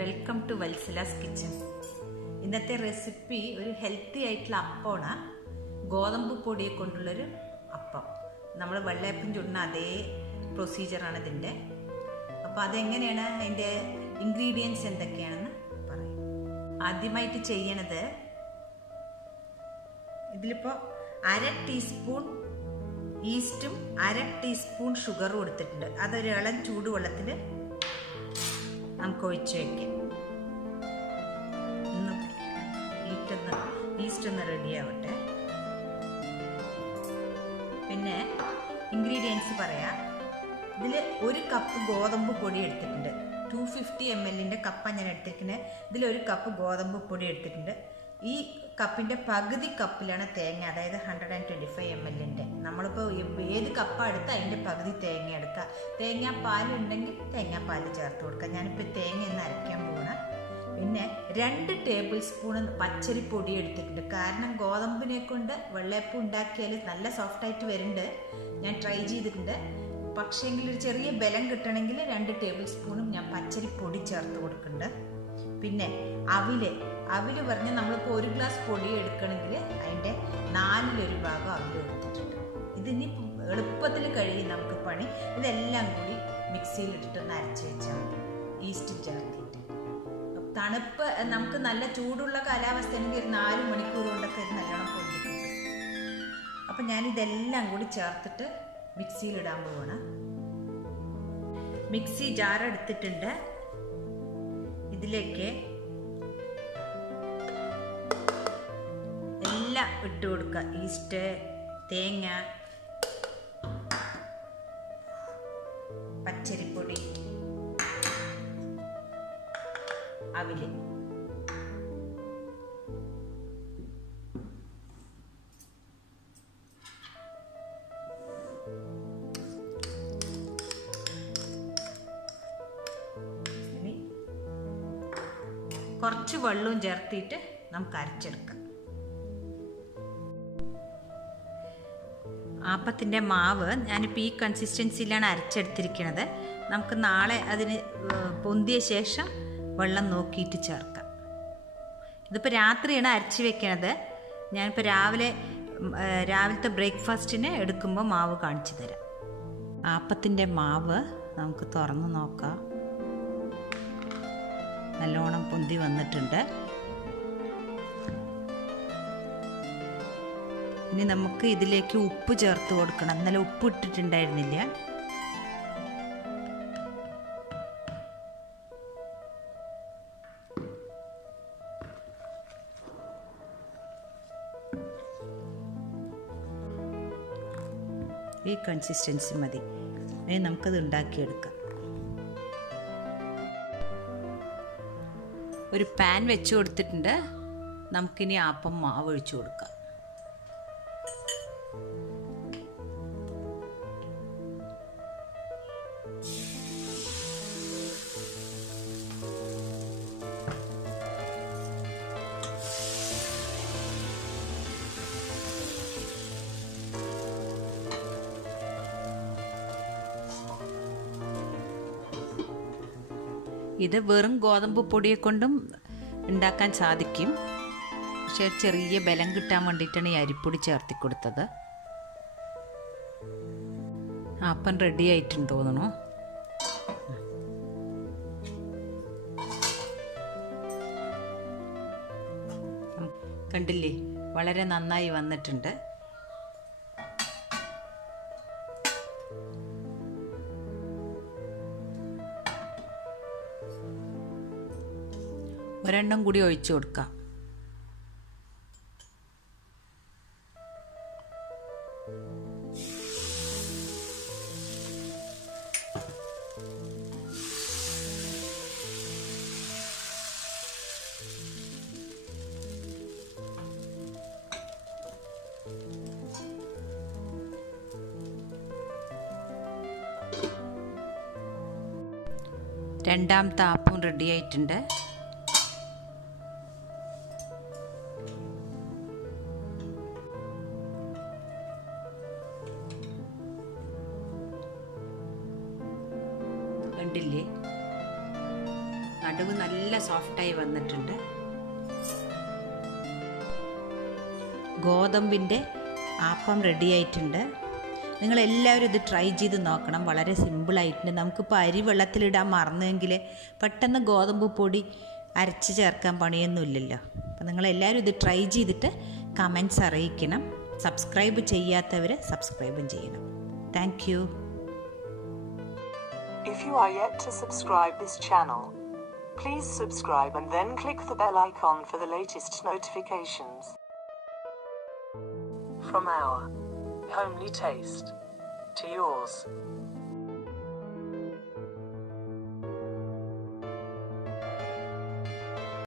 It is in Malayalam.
Welcome to Vatsala's kitchen. ഇന്നത്തെ റെസിപ്പി ഒരു ഹെൽത്തി ആയിട്ടുള്ള അപ്പമാണ്. ഗോതമ്പ് പൊടിയെ കൊണ്ടുള്ളൊരു അപ്പം. നമ്മൾ വെള്ളയപ്പം ചുടുന്ന അതേ പ്രൊസീജിയറാണ് ഇതിൻ്റെ. അപ്പോൾ അതെങ്ങനെയാണ്, അതിൻ്റെ ഇൻഗ്രീഡിയൻസ് എന്തൊക്കെയാണെന്ന് പറയും. ആദ്യമായിട്ട് ചെയ്യണത്, ഇതിലിപ്പോൾ 1/2 ടീസ്പൂൺ ഈസ്റ്റും 1/2 ടീസ്പൂൺ ഷുഗറും എടുത്തിട്ടുണ്ട്. അതൊരു ഇളം ചൂടുവെള്ളത്തിൽ നമുക്ക് ഒഴിച്ച് വയ്ക്കാം. ഈസ്റ്റ് ഒന്ന് റെഡി ആവട്ടെ. പിന്നെ ഇൻഗ്രീഡിയൻസ് പറയാം. ഇതിൽ 1 കപ്പ് ഗോതമ്പ് പൊടി എടുത്തിട്ടുണ്ട്. 250 ml കപ്പാണ് ഞാൻ എടുത്തിരിക്കുന്നത്. ഇതിൽ 1 കപ്പ് ഗോതമ്പ് പൊടി എടുത്തിട്ടുണ്ട്. ഈ കപ്പിൻ്റെ പകുതി കപ്പിലാണ് തേങ്ങ, അതായത് 125 ml. നമ്മളിപ്പോൾ ഏത് കപ്പാണ് എടുത്താൽ അതിൻ്റെ പകുതി തേങ്ങ എടുക്കുക. തേങ്ങാപ്പാൽ ഉണ്ടെങ്കിൽ തേങ്ങാപ്പാൽ ചേർത്ത് കൊടുക്കുക. ഞാനിപ്പോൾ തേങ്ങ ഒന്ന് അരയ്ക്കാൻ പോകണം. പിന്നെ 2 ടേബിൾ സ്പൂൺ പച്ചരിപ്പൊടി എടുത്തിട്ടുണ്ട്. കാരണം ഗോതമ്പിനെ കൊണ്ട് വെള്ളയപ്പം ഉണ്ടാക്കിയാൽ നല്ല സോഫ്റ്റായിട്ട് വരുന്നുണ്ട്. ഞാൻ ട്രൈ ചെയ്തിട്ടുണ്ട്. പക്ഷേങ്കിൽ ഒരു ചെറിയ ബലം കിട്ടണമെങ്കിൽ 2 ടേബിൾ സ്പൂണും ഞാൻ പച്ചരിപ്പൊടി ചേർത്ത് കൊടുക്കുന്നുണ്ട്. പിന്നെ അവില് പറഞ്ഞാൽ നമ്മളിപ്പോൾ 1 ഗ്ലാസ് പൊടി എടുക്കണമെങ്കിൽ അതിൻ്റെ 4/1 ഭാഗം അവില് എടുത്തിട്ടുണ്ട്. ഇതിനി എളുപ്പത്തിൽ കഴിയും നമുക്ക് പണി. ഇതെല്ലാം കൂടി മിക്സിയിലിട്ടിട്ടൊന്ന് അരച്ച് വെച്ചാൽ മതി, ഈസ്റ്റ് ചേർത്തിട്ട്. തണുപ്പ്, നമുക്ക് നല്ല ചൂടുള്ള കാലാവസ്ഥയാണെങ്കിൽ ഒരു 4 മണിക്കൂർ കൊണ്ടൊക്കെ ഇത് നല്ലോണം പൊന്തി കിട്ടും. അപ്പം ഞാനിതെല്ലാം കൂടി ചേർത്തിട്ട് മിക്സിയിലിടാൻ പോവാണ്. മിക്സി ജാർ എടുത്തിട്ടുണ്ട്. ഇതിലേക്ക് എല്ലാം ഇട്ട് കൊടുക്കുക. ഈസ്റ്റ്, തേങ്ങ, പച്ചരിപ്പൊടി, അവില്. കുറച്ച് വെള്ളവും ചേർത്തിട്ട് നമുക്ക് അരച്ചെടുക്കാം. ആപ്പത്തിൻ്റെ മാവ് ഞാനിപ്പോൾ ഈ കൺസിസ്റ്റൻസിയിലാണ് അരച്ചെടുത്തിരിക്കുന്നത്. നമുക്ക് നാളെ അതിന് പൊന്തിയ ശേഷം വെള്ളം നോക്കിയിട്ട് ചേർക്കാം. ഇതിപ്പോൾ രാത്രിയാണ് അരച്ച് വെക്കണത്. ഞാനിപ്പോൾ രാവിലത്തെ ബ്രേക്ക്ഫാസ്റ്റിന് എടുക്കുമ്പോൾ മാവ് കാണിച്ചു തരാം. ആപ്പത്തിൻ്റെ മാവ് നമുക്ക് തുറന്ന് നോക്കാം. നല്ലോണം പൊന്തി വന്നിട്ടുണ്ട്. ഇനി നമുക്ക് ഇതിലേക്ക് ഉപ്പ് ചേർത്ത് കൊടുക്കണം. ഇന്നലെ ഉപ്പ് ഇട്ടിട്ടുണ്ടായിരുന്നില്ല. ഈ കൺസിസ്റ്റൻസി മതി. ഇനി നമുക്കത് ഉണ്ടാക്കിയെടുക്കാം. ഒരു പാൻ വെച്ച് കൊടുത്തിട്ടുണ്ട്. നമുക്കിനി ആപ്പം മാവ് ഒഴിച്ചു കൊടുക്കാം. ഇത് വെറും ഗോതമ്പ് പൊടിയെ കൊണ്ടും ഉണ്ടാക്കാൻ സാധിക്കും. പക്ഷേ ചെറിയ ബലം കിട്ടാൻ വേണ്ടിയിട്ടാണ് ഈ അരിപ്പൊടി ചേർത്തി കൊടുത്തത്. അപ്പം റെഡി ആയിട്ടുണ്ട് തോന്നുന്നു. കണ്ടില്ലേ, വളരെ നന്നായി വന്നിട്ടുണ്ട്. ഒരെണ്ണം കൂടി ഒഴിച്ചു കൊടുക്കാം. രണ്ടാമത്തെ ആപ്പും റെഡി ആയിട്ടുണ്ട്. കണ്ടില്ലേ, നടുവ് നല്ല സോഫ്റ്റായി വന്നിട്ടുണ്ട്. ഗോതമ്പിൻ്റെ ആപ്പം റെഡി ആയിട്ടുണ്ട്. നിങ്ങളെല്ലാവരും ഇത് ട്രൈ ചെയ്ത് നോക്കണം. വളരെ സിമ്പിളായിട്ടുണ്ട്. നമുക്കിപ്പോൾ അരി വെള്ളത്തിലിടാൻ മറന്നെങ്കിൽ പെട്ടെന്ന് ഗോതമ്പ് പൊടി അരച്ച് ചേർക്കാൻ പണിയൊന്നുമില്ലല്ലോ. അപ്പോൾ നിങ്ങളെല്ലാവരും ഇത് ട്രൈ ചെയ്തിട്ട് കമൻറ്റ്സ് അറിയിക്കണം. സബ്സ്ക്രൈബ് ചെയ്യാത്തവർ സബ്സ്ക്രൈബും ചെയ്യണം. Thank you. If you are yet to subscribe this channel, please subscribe and then click the bell icon for the latest notifications. From our homely taste to yours.